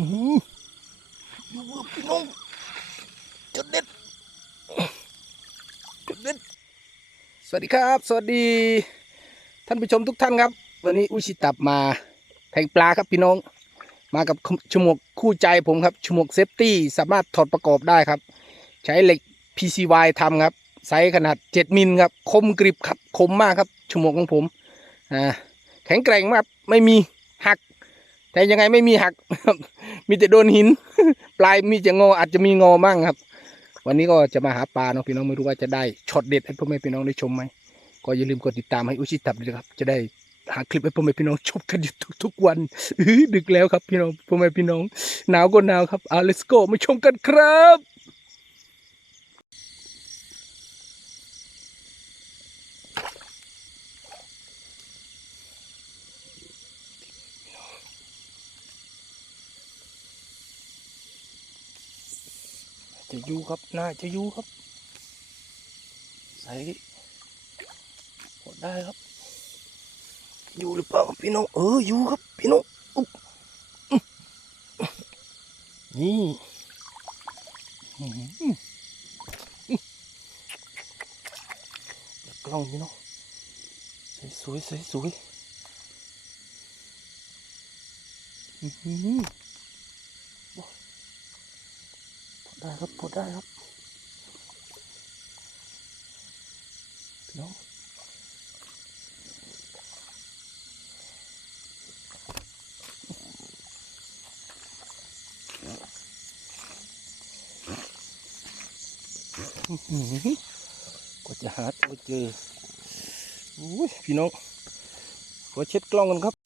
อยู่พี่น้องจุดเด็ดจุดเด็ดสวัสดีครับ สวัสดี ท่านผู้ชมทุกท่านครับ วันนี้อุชิตับมาแทงปลาครับพี่น้อง มากับชมวกคู่ใจผมครับชมวกเซฟตี้สามารถถอดประกอบได้ครับ ใช้เหล็ก PCY ทำครับไซส์ขนาด 7 มิลครับ คมกริบครับ คมมากครับชมวกของผมอ่าแข็งแกร่งมากไม่มี แต่ยังไงไม่มีหักมีแต่โดนหิน ปลายมีจะงออาจจะมีงอมั่งครับ วันนี้ก็จะมาหาปลาเนาะพี่น้องไม่รู้ว่าจะได้ช็อตเด็ดให้พ่อแม่พี่น้องได้ชมไหมก็อย่าลืมกดติดตามให้อุชิตับด้วยครับ จะได้หาคลิปให้พ่อแม่พี่น้องชมกันอยู่ทุกๆวันอึดึกแล้วครับพี่น้องพ่อแม่พี่น้องหนาวก็หนาวครับอ่าเลสโกมาชมกันครับ จะยูครับน่าจะยูครับ ใส่หมดได้ครับ ยูหรือเปล่าครับพี่น้องเออยูครับพี่น้องอุ๊บอื้อนี่อื้อหืออื้อกล้องพี่น้องสวยสวยสวยสวยอื้อหือ พอ ได้ครับพอได้ครับพี่น้องกว่าจะหาตัวเจออุ้ยพี่น้องขอเช็ดกล้องกันครับ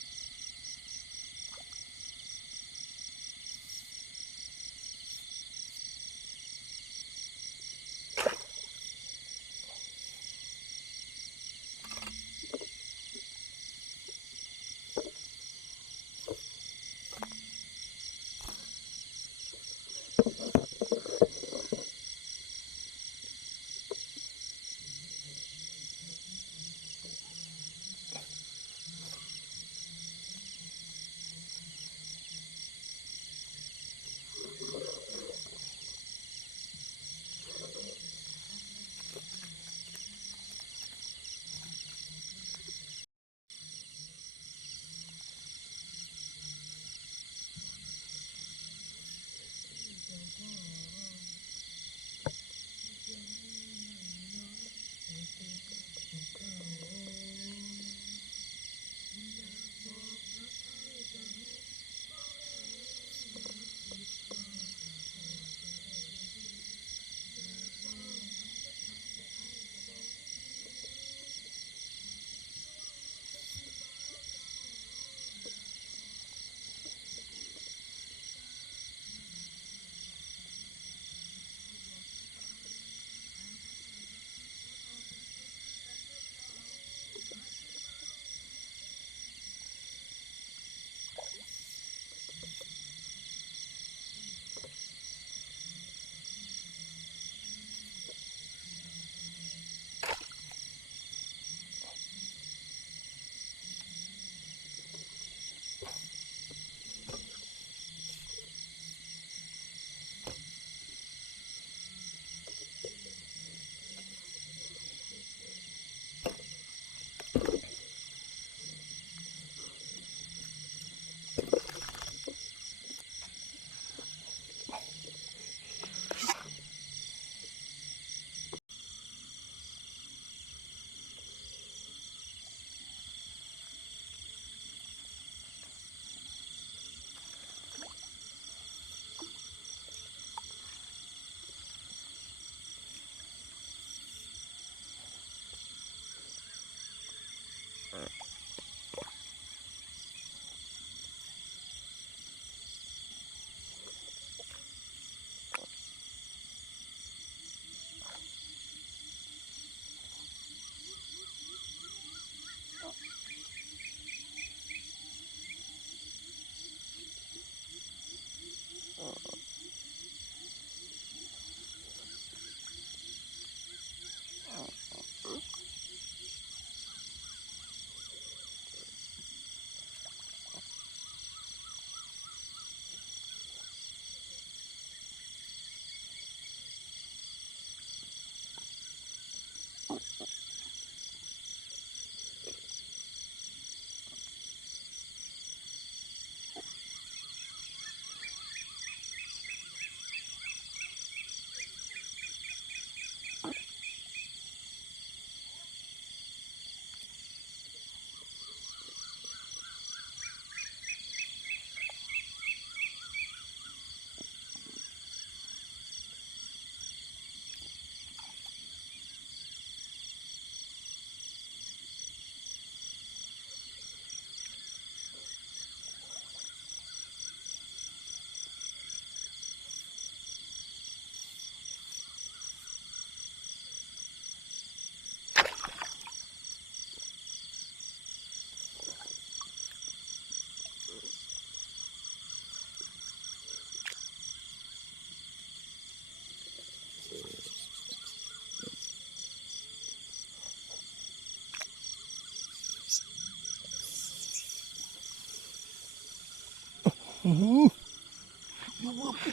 พี่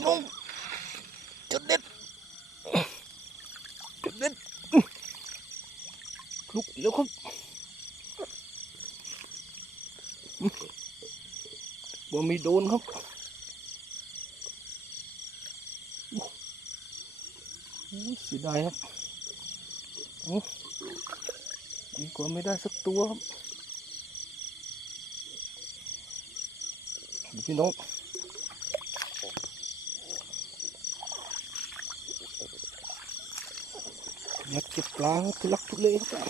น้องจดเด็ดจดเด็ดลุกเร็วครับบ่มีโดนครับโอ้หเสียดายครับโอ้ดีกว่าไม่ได้สักตัวครับ พี่น้องยากเก็บปลาทุลักทุเลครับ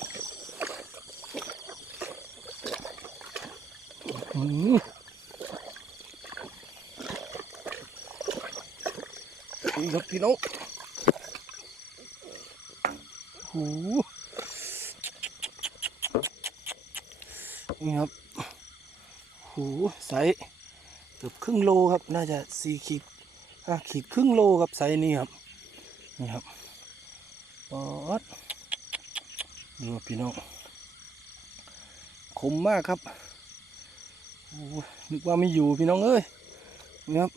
อืมครับพี่น้องโหนี่ครับโหไซส์เกือบครึ่งโลครับ น่าจะสี่ขีดห้าขีดครึ่งโลครับไซส์นี้ครับ นี่ครับปอดดูครับพี่น้องคมมากครับนึกว่าไม่อยู่พี่น้องเอ้ยนี่ครับ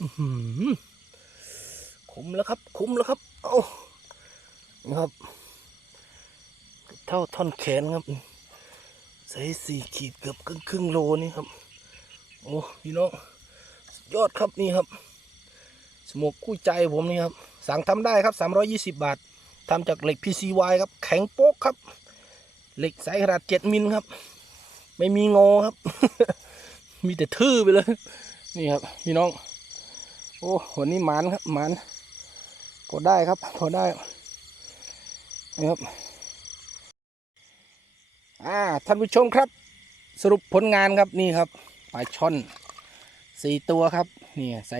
อื้อหือคมแล้วครับคมแล้วครับ เอานี่ครับ เท่อนแขนครับใส่สี่ขีดเกือบครึ่งครึ่งโลนี่ครับ โอ้พี่น้องยอดครับนี่ครับ สมกคู่ใจผมนี่ครับ สั่งทำได้ครับ 320 บาททำจากเหล็ก PCY ครับ แข็งโป๊กครับ เหล็กสายขนาด 7 มิลครับ ไม่มีงอครับ มีแต่ทื่อไปเลย นี่ครับ พี่น้อง โอ้วันนี้หมานครับหมานพอได้ครับพอได้นี่ครับ อ่าท่านผู้ชมครับ สรุปผลงานครับนี่ครับปลาช่อนสี่ตัวครับนี่ใส่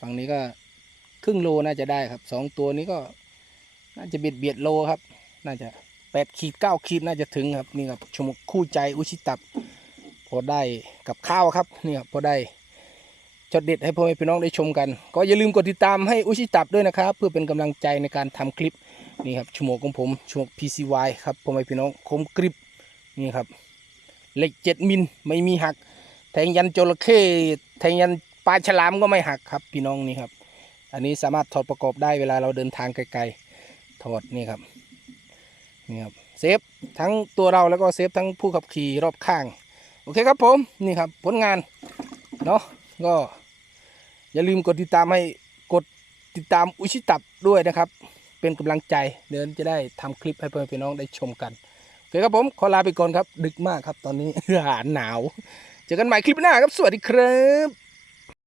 ฝั่งนี้ก็ครึ่งโลน่าจะได้ครับสองตัวนี้ก็น่าจะเบียดเบียดโลครับ น่าจะแปดขีดเก้าขีดน่าจะถึงครับนี่ครับชมคู่ใจอุชิตับ พอได้กับข้าวครับนี่ครับพอได้จดเด็ดให้พ่อแม่พี่น้องได้ชมกัน ก็อย่าลืมกดติดตามให้อุชิตับด้วยนะครับ เพื่อเป็นกำลังใจในการทำคลิปนี่ครับชั่วโมงของผมชั่วโมง PCY ครับพ่อแม่พี่น้องคมกริบ นี่ครับเหล็กเจ็ดมิลไม่มีหัก แทงยันจระเข้แทงยันปลาฉลามก็ไม่หักครับ พี่น้องนี่ครับ อันนี้สามารถถอดประกอบได้เวลาเราเดินทางไกลๆถอดนี่ครับนี่ครับเซฟทั้งตัวเราแล้วก็เซฟทั้งผู้ขับขี่รอบข้าง โอเคครับผมนี่ครับผลงานเนาะก็อย่าลืมกดติดตามให้กดติดตามอุชิตับด้วยนะครับ เป็นกำลังใจเดินจะได้ทำคลิปให้เพื่อนพี่น้องได้ชมกัน เคครับผม ขอลาไปก่อนครับ ดึกมากครับตอนนี้อากาศหนาว เจอกันใหม่คลิปหน้าครับ สวัสดีครับ